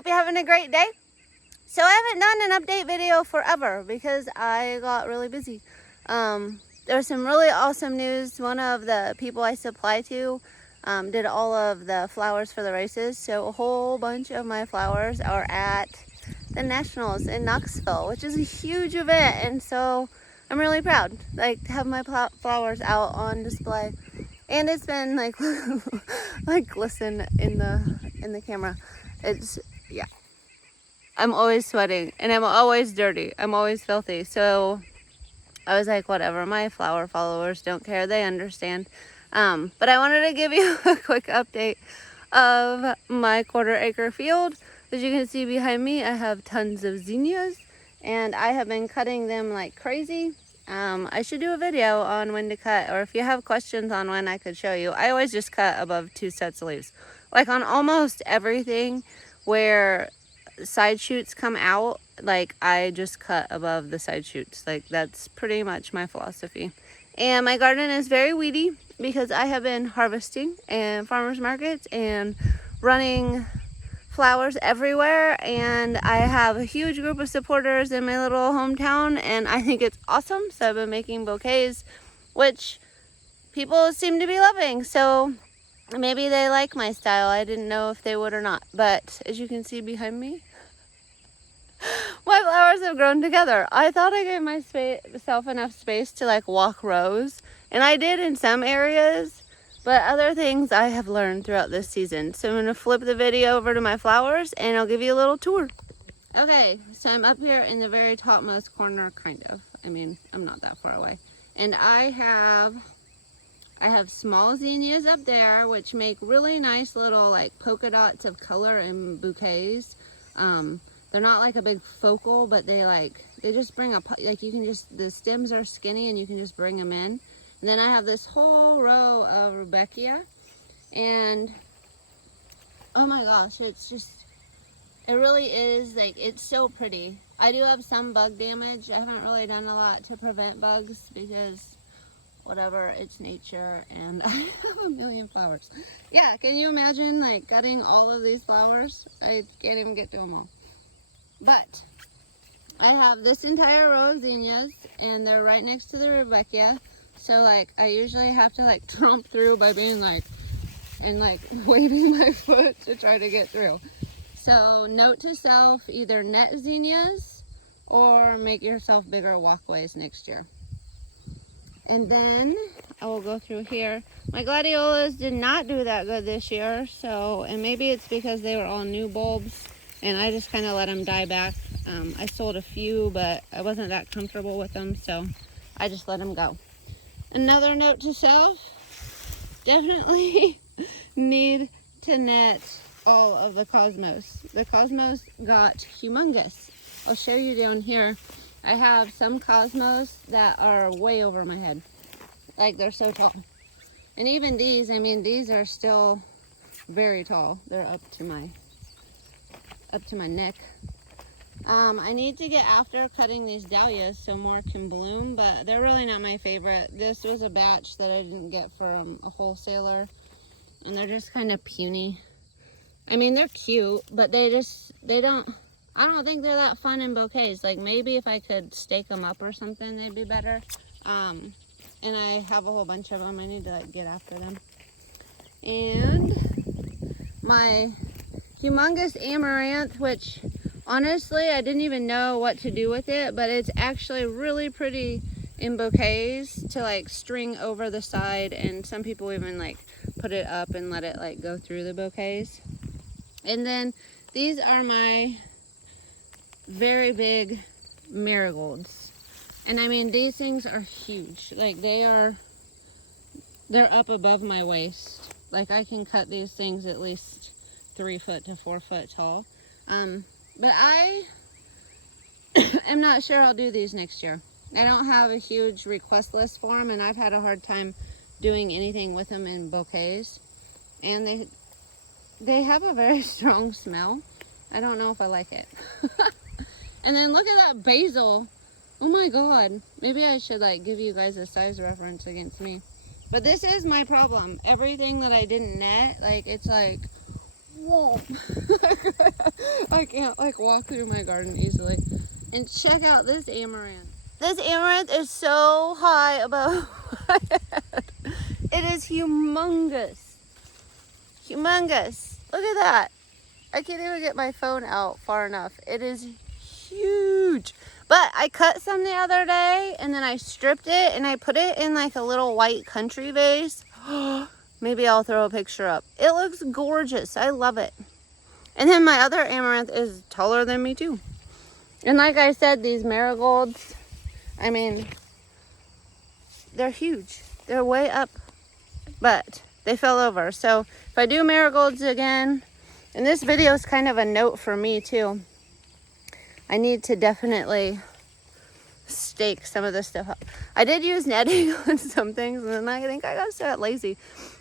hope you're having a great day. So I haven't done an update video forever because I got really busy. There's some really awesome news. One of the people I supply to did all of the flowers for the races. So a whole bunch of my flowers are at the Nationals in Knoxville, which is a huge event. And so I'm really proud, like, to have my flowers out on display. And it's been like, like glisten in the camera. It's, yeah. I'm always sweating and I'm always dirty. I'm always filthy. So I was like, whatever, my flower followers don't care. They understand. But I wanted to give you a quick update of my 1/4 acre field. As you can see behind me, I have tons of zinnias and I have been cutting them like crazy. I should do a video on when to cut, or if you have questions on when, I could show you. I always just cut above 2 sets of leaves. Like on almost everything where side shoots come out, like I just cut above the side shoots. Like that's pretty much my philosophy. And my garden is very weedy because I have been harvesting and farmers markets and running flowers everywhere, and I have a huge group of supporters in my little hometown, and I think it's awesome. So I've been making bouquets, which people seem to be loving. So maybe they like my style. I didn't know if they would or not, but as you can see behind me, my flowers have grown together. I thought I gave myself enough space to like walk rows, and I did in some areas, but other things I have learned throughout this season. So I'm going to flip the video over to my flowers and I'll give you a little tour. Okay, so I'm up here in the very topmost corner, kind of. I mean, I'm not that far away. And I have small zinnias up there, which make really nice little like polka dots of color in bouquets. They're not like a big focal, but they just bring up, like you can just, the stems are skinny and you can just bring them in. And then I have this whole row of Rudbeckia, and oh my gosh, it's just, it really is, like, it's so pretty. I do have some bug damage. I haven't really done a lot to prevent bugs because whatever, it's nature, and I have a million flowers. Yeah, can you imagine like cutting all of these flowers? I can't even get to them all. But I have this entire row of zinnias and they're right next to the Rudbeckia. So like I usually have to like tromp through by being like, and like waving my foot to try to get through. So note to self, either net zinnias or make yourself bigger walkways next year. And then I will go through here. My gladiolas did not do that good this year. So, and maybe it's because they were all new bulbs and I just kind of let them die back. I sold a few, but I wasn't that comfortable with them. So I just let them go. Another note to self, definitely need to net all of the cosmos. The cosmos got humongous. I'll show you down here. I have some cosmos that are way over my head. Like they're so tall. And even these, I mean, these are still very tall. They're up to my neck. I need to get after cutting these dahlias so more can bloom, but they're really not my favorite. This was a batch that I didn't get from a wholesaler, and they're just kind of puny. I mean, they're cute, but I don't think they're that fun in bouquets. Like maybe if I could stake them up or something, they'd be better. And I have a whole bunch of them. I need to like get after them. And my humongous amaranth, which honestly, I didn't even know what to do with it, but it's actually really pretty in bouquets to like string over the side, and some people even like put it up and let it like go through the bouquets. And then these are my very big marigolds. And I mean, these things are huge. Like they're up above my waist. Like I can cut these things at least 3 foot to 4 foot tall. But I am not sure I'll do these next year. I don't have a huge request list for them, and I've had a hard time doing anything with them in bouquets. And they have a very strong smell. I don't know if I like it. And then look at that basil. Oh my god. Maybe I should like give you guys a size reference against me. But this is my problem. Everything that I didn't net, like it's like Whoa. I can't like walk through my garden easily. And check out this amaranth. This amaranth is so high above my head. It is humongous. Humongous. Look at that. I can't even get my phone out far enough. It is huge. But I cut some the other day and then I stripped it and I put it in like a little white country vase. Maybe I'll throw a picture up. It looks gorgeous. I love it. And then my other amaranth is taller than me too. And like I said, these marigolds, I mean, they're huge. They're way up, but they fell over. So if I do marigolds again, and this video is kind of a note for me too, I need to definitely stake some of this stuff up. I did use netting on some things, and then I think I got so lazy.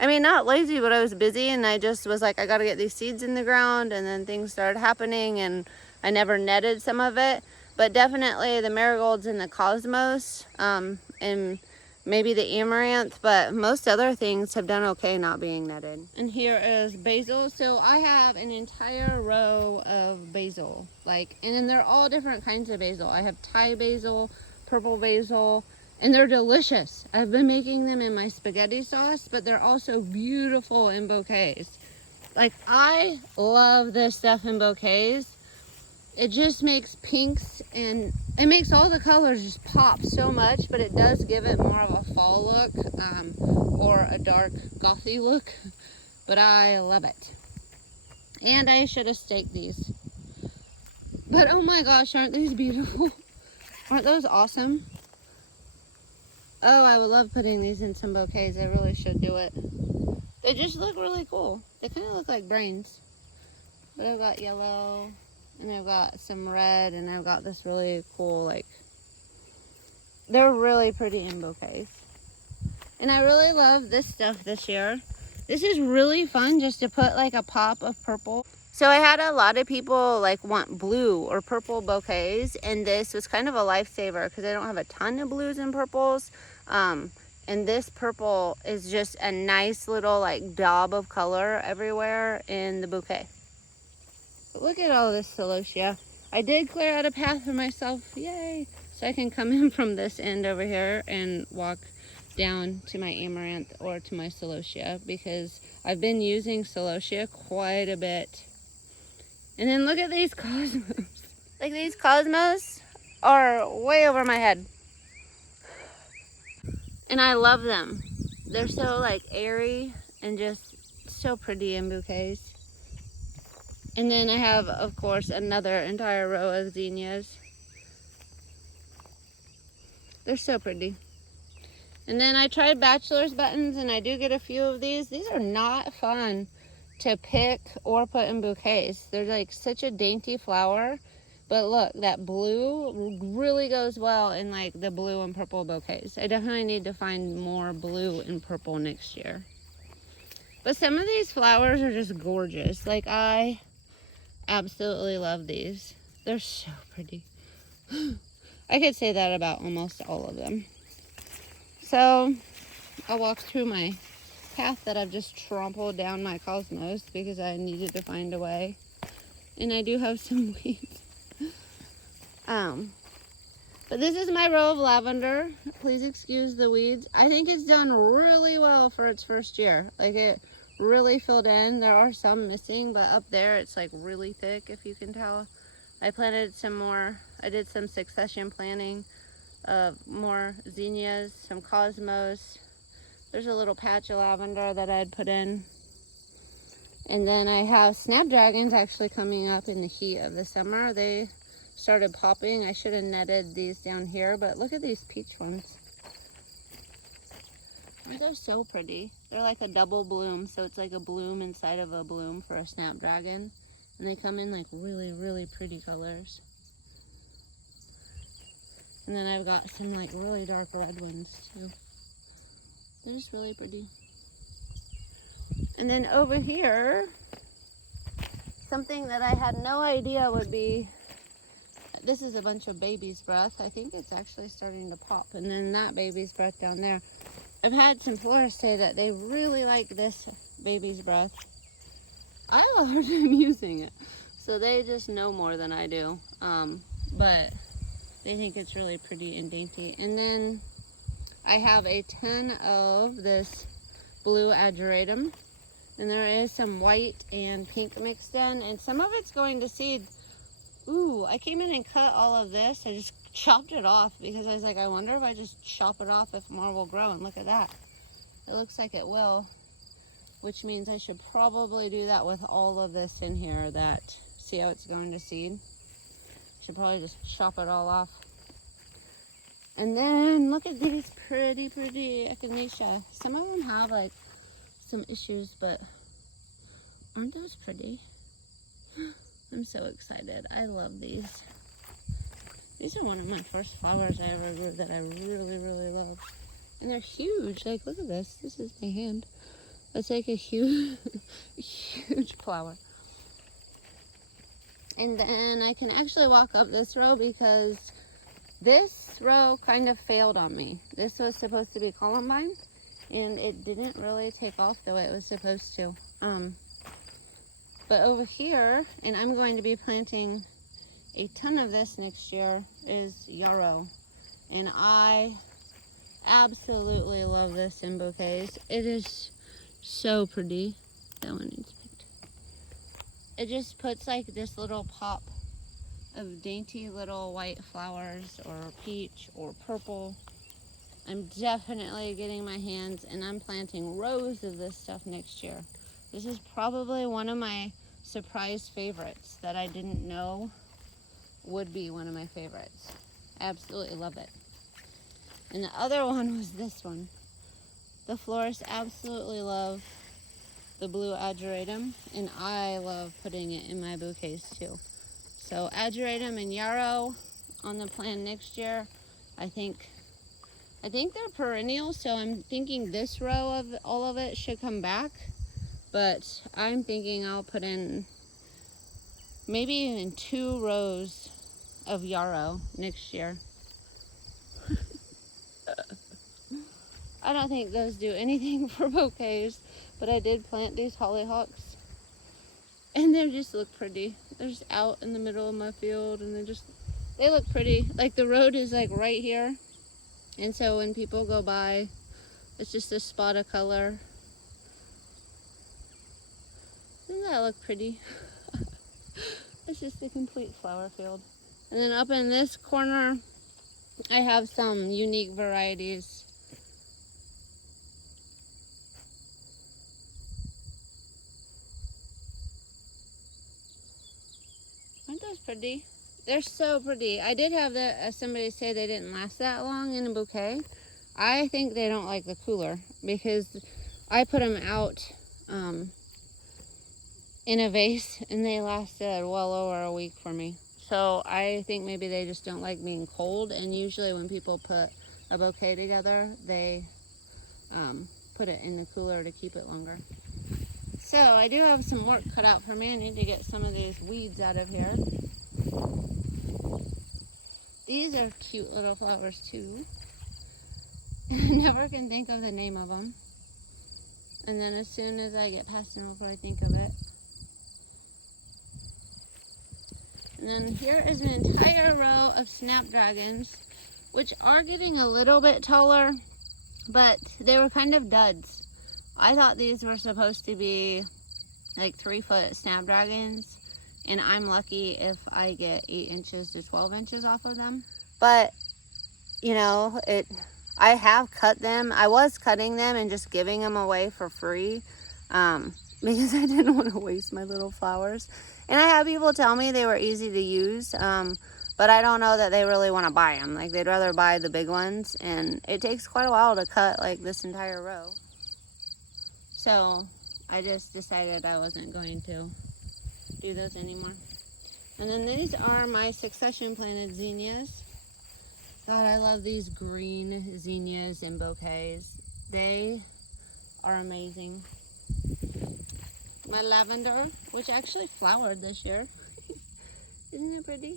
I mean, not lazy, but I was busy, and I just was like, I got to get these seeds in the ground, and then things started happening, and I never netted some of it. But definitely the marigolds and the cosmos, and maybe the amaranth, but most other things have done okay not being netted. And here is basil. So I have an entire row of basil, and then they're all different kinds of basil. I have Thai basil, purple basil, and they're delicious. I've been making them in my spaghetti sauce, but they're also beautiful in bouquets. Like, I love this stuff in bouquets. It just makes pinks, and it makes all the colors just pop so much, but it does give it more of a fall look, or a dark gothy look, but I love it. And I should have staked these. But oh my gosh, aren't these beautiful? Aren't those awesome? Oh, I would love putting these in some bouquets. I really should do it. They just look really cool. They kind of look like brains. But I've got yellow, and I've got some red, and I've got this really cool, they're really pretty in bouquets. And I really love this stuff this year. This is really fun just to put like a pop of purple. So I had a lot of people want blue or purple bouquets, and this was kind of a lifesaver because I don't have a ton of blues and purples. And this purple is just a nice little daub of color everywhere in the bouquet. But look at all this celosia. I did clear out a path for myself, yay! So I can come in from this end over here and walk down to my amaranth or to my celosia, because I've been using celosia quite a bit. And then look at these cosmos. These cosmos are way over my head. And I love them. They're so airy and just so pretty in bouquets. And then I have, of course, another entire row of zinnias. They're so pretty. And then I tried bachelor's buttons, and I do get a few of these. These are not fun to pick or put in bouquets. They're such a dainty flower. But look, that blue really goes well in the blue and purple bouquets. I definitely need to find more blue and purple next year. But some of these flowers are just gorgeous. I absolutely love these. They're so pretty. I could say that about almost all of them. So I'll walk through my path that I've just trampled down my cosmos because I needed to find a way. And I do have some weeds. But this is my row of lavender. Please excuse the weeds. I think it's done really well for its first year. It really filled in. There are some missing, but up there it's really thick, if you can tell. I planted some more. I did some succession planting of more zinnias, some cosmos. There's a little patch of lavender that I'd put in. And then I have snapdragons actually coming up in the heat of the summer. They started popping. I should have netted these down here, but look at these peach ones. They're so pretty. They're like a double bloom, so it's like a bloom inside of a bloom for a snapdragon. And they come in really, really pretty colors. And then I've got some really dark red ones too. They're just really pretty. And then over here, something that I had no idea would be, this is a bunch of baby's breath. I think it's actually starting to pop. And then that baby's breath down there. I've had some florists say that they really like this baby's breath. I learned them using it. So they just know more than I do. But they think it's really pretty and dainty. And then I have a ton of this blue ageratum. And there is some white and pink mixed in. And some of it's going to seed. Ooh, I came in and cut all of this. I just chopped it off because I was like, I wonder if I just chop it off if more will grow. And look at that. It looks like it will, which means I should probably do that with all of this in here. That, see how it's going to seed? Should probably just chop it all off. And then look at these pretty echinacea. Some of them have like some issues, but aren't those pretty? I'm so excited. I love these. These are one of my first flowers I ever grew that I really love. And they're huge. Like, look at this. This is my hand. It's like a huge, huge flower. And then I can actually walk up this row because this row kind of failed on me. This was supposed to be columbine, and it didn't really take off the way it was supposed to. But over here, and I'm going to be planting a ton of this next year, is yarrow. And I absolutely love this in bouquets. It is so pretty. That one needs picked. It just puts like this little pop of dainty little white flowers, or peach or purple. I'm definitely getting my hands, and I'm planting rows of this stuff next year. This is probably one of my surprise favorites that I didn't know would be one of my favorites. I absolutely love it. And the other one was this one. The florists absolutely love the blue ageratum, and I love putting it in my bouquets too. So ageratum and yarrow on the plan next year. I think they're perennial, so I'm thinking this row of all of it should come back. But I'm thinking I'll put in maybe even 2 rows of yarrow next year. I don't think those do anything for bouquets, but I did plant these hollyhocks. And they just look pretty. They're just out in the middle of my field, and they look pretty. Like, the road is like right here. And so when people go by, it's just a spot of color. Doesn't that look pretty? It's just a complete flower field. And then up in this corner, I have some unique varieties. Aren't those pretty? They're so pretty. I did have somebody say they didn't last that long in a bouquet. I think they don't like the cooler, because I put them out in a vase, and they lasted well over a week for me. So I think maybe they just don't like being cold, and usually when people put a bouquet together, they put it in the cooler to keep it longer. So I do have some work cut out for me. I need to get some of these weeds out of here. These are cute little flowers too. Never can think of the name of them. And then as soon as I get past them, I'll probably think of it. And then here is an entire row of snapdragons, which are getting a little bit taller, but they were kind of duds. I thought these were supposed to be like 3-foot snapdragons, and I'm lucky if I get 8 inches to 12 inches off of them. But, you know, I have cut them. I was cutting them and just giving them away for free because I didn't want to waste my little flowers. And I had people tell me they were easy to use, but I don't know that they really want to buy them. Like, they'd rather buy the big ones, and it takes quite a while to cut like this entire row. So I just decided I wasn't going to do those anymore. And then these are my succession planted zinnias. God, I love these green zinnias in bouquets. They are amazing. My lavender, which actually flowered this year. Isn't it pretty?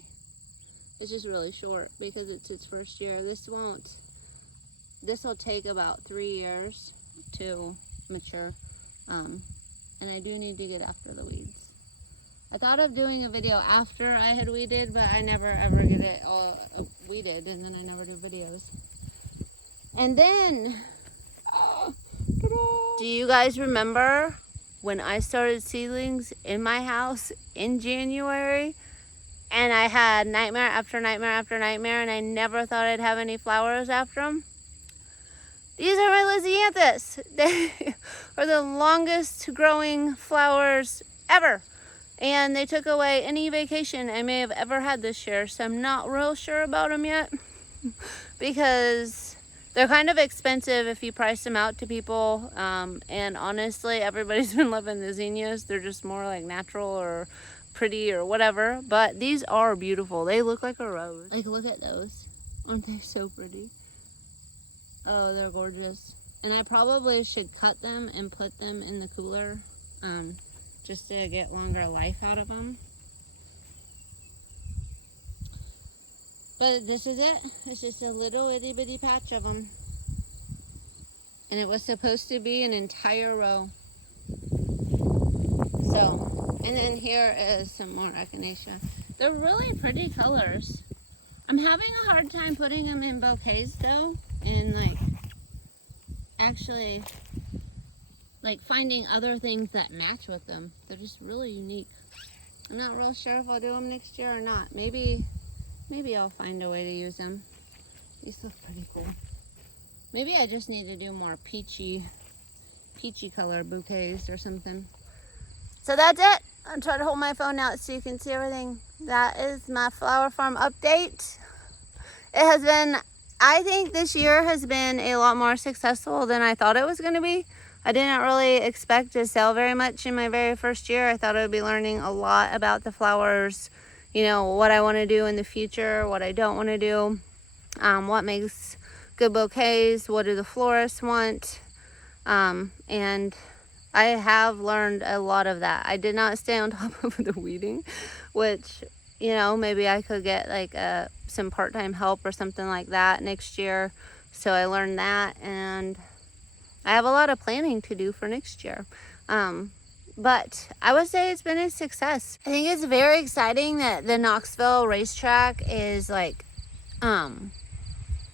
It's just really short because it's its first year. This will take about 3 years to mature. And and I do need to get after the weeds. I thought of doing a video after I had weeded, but I never ever get it all weeded, and then I never do videos. And then, do you guys remember when I started seedlings in my house in January? And I had nightmare after nightmare after nightmare, and I never thought I'd have any flowers after them. These are my Lysianthus. They are the longest growing flowers ever. And they took away any vacation I may have ever had this year. So I'm not real sure about them yet. Because they're kind of expensive if you price them out to people. And honestly, everybody's been loving the zinnias. They're just more like natural or pretty or whatever. But these are beautiful. They look like a rose. Like, look at those. Aren't they so pretty? Oh, they're gorgeous. And I probably should cut them and put them in the cooler just to get longer life out of them. But this is it. It's just a little itty bitty patch of them. And it was supposed to be an entire row. So, and then here is some more echinacea. They're really pretty colors. I'm having a hard time putting them in bouquets though. And like actually like finding other things that match with them. They're just really unique. I'm not real sure if I'll do them next year or not. Maybe I'll find a way to use them. These look pretty cool. Maybe I just need to do more peachy color bouquets or something. So that's it. I'll try to hold my phone out so you can see everything. That is my flower farm update. It has been, I think this year has been a lot more successful than I thought it was going to be. I didn't really expect to sell very much in my very first year. I thought I would be learning a lot about the flowers, you know, what I want to do in the future, what I don't want to do, what makes good bouquets, what do the florists want, and I have learned a lot of that. I did not stay on top of the weeding, which, you know, maybe I could get like some part-time help or something like that next year. So I learned that, and I have a lot of planning to do for next year. But I would say it's been a success. I think it's very exciting that the Knoxville racetrack is like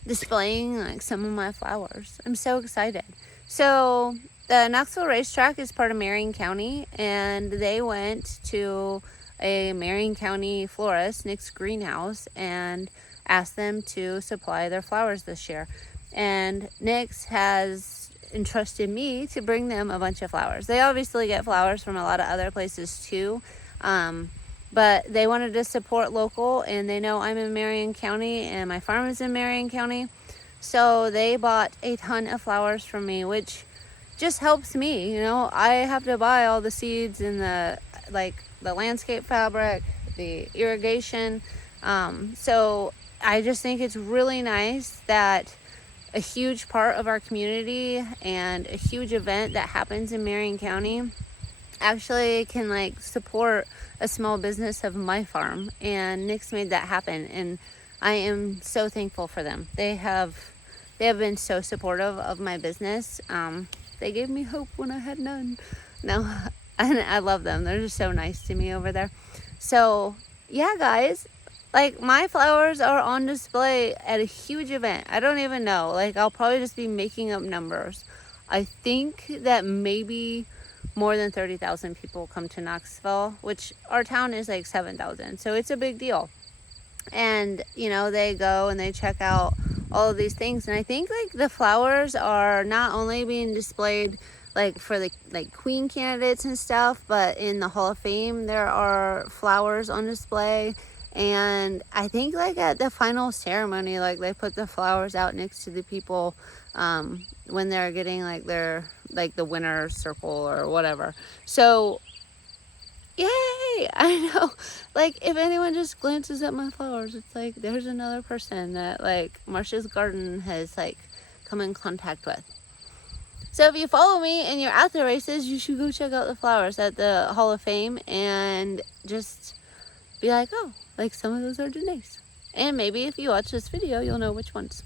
displaying like some of my flowers. I'm so excited. So the Knoxville racetrack is part of Marion County, and they went to a Marion County florist, Nick's greenhouse, and asked them to supply their flowers this year. And Nick's has entrusted me to bring them a bunch of flowers. They obviously get flowers from a lot of other places too, but they wanted to support local, and they know I'm in Marion County and my farm is in Marion County, so they bought a ton of flowers from me, which just helps me. You know, I have to buy all the seeds and the landscape fabric, the irrigation, so I just think it's really nice that a huge part of our community and a huge event that happens in Marion County actually can like support a small business of my farm, and Nick's made that happen, and I am so thankful for them. They have been so supportive of my business. They gave me hope when I had none. No, and I love them. They're just so nice to me over there. So yeah, guys, like my flowers are on display at a huge event. I don't even know. Like I'll probably just be making up numbers. I think that maybe more than 30,000 people come to Knoxville, which our town is like 7,000. So it's a big deal. And, you know, they go and they check out all of these things. And I think like the flowers are not only being displayed like for the like queen candidates and stuff, but in the Hall of Fame, there are flowers on display. And I think like at the final ceremony, like they put the flowers out next to the people when they're getting like their like the winner's circle or whatever. So yay! I know, like if anyone just glances at my flowers, it's like there's another person that like Marsh's garden has like come in contact with. So if you follow me and you're at the races, you should go check out the flowers at the Hall of Fame and just be like, oh, like some of those are Janae's. And maybe if you watch this video, you'll know which ones.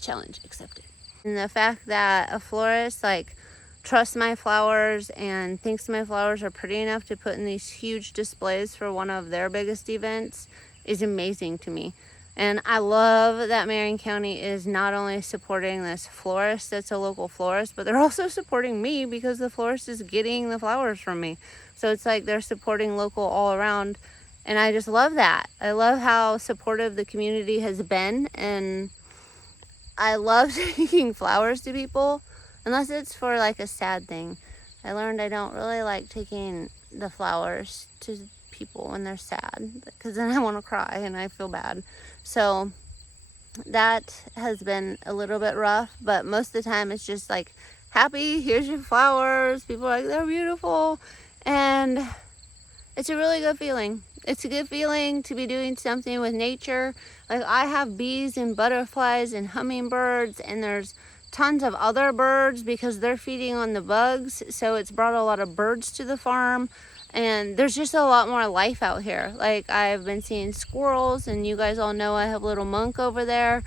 Challenge accepted. And the fact that a florist like trusts my flowers and thinks my flowers are pretty enough to put in these huge displays for one of their biggest events is amazing to me. And I love that Marion County is not only supporting this florist that's a local florist, but they're also supporting me because the florist is getting the flowers from me. So it's like they're supporting local all around. And I just love that. I love how supportive the community has been. And I love taking flowers to people, unless it's for like a sad thing. I learned I don't really like taking the flowers to people when they're sad, because then I want to cry and I feel bad. So that has been a little bit rough, but most of the time it's just like, happy, here's your flowers. People are like, they're beautiful. And it's a really good feeling. It's a good feeling to be doing something with nature. Like, I have bees and butterflies and hummingbirds, and there's tons of other birds because they're feeding on the bugs. So it's brought a lot of birds to the farm. And there's just a lot more life out here. Like, I've been seeing squirrels, and you guys all know I have little Monk over there.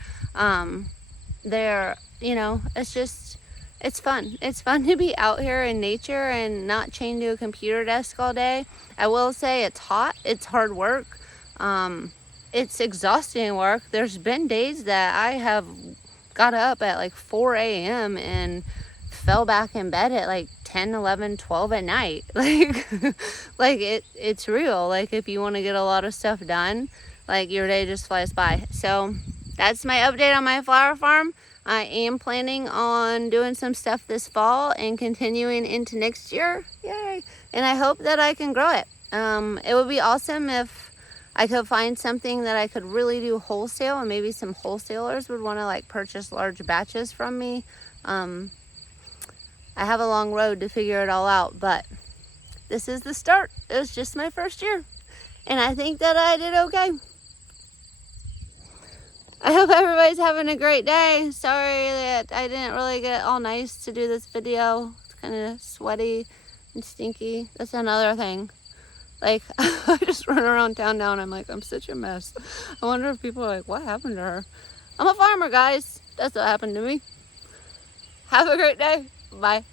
It's fun. It's fun to be out here in nature and not chained to a computer desk all day. I will say it's hot. It's hard work. It's exhausting work. There's been days that I have got up at like 4 a.m. and fell back in bed at like 10, 11, 12 at night. It's real. Like, if you want to get a lot of stuff done, like, your day just flies by. So that's my update on my flower farm. I am planning on doing some stuff this fall and continuing into next year. Yay. And I hope that I can grow it. It would be awesome if I could find something that I could really do wholesale, and maybe some wholesalers would want to like purchase large batches from me. I have a long road to figure it all out, but this is the start. It was just my first year, and I think that I did okay. I hope everybody's having a great day. Sorry that I didn't really get all nice to do this video. It's kind of sweaty and stinky. That's another thing. Like, I just run around town now and I'm like, I'm such a mess. I wonder if people are like, what happened to her? I'm a farmer, guys. That's what happened to me. Have a great day. Bye.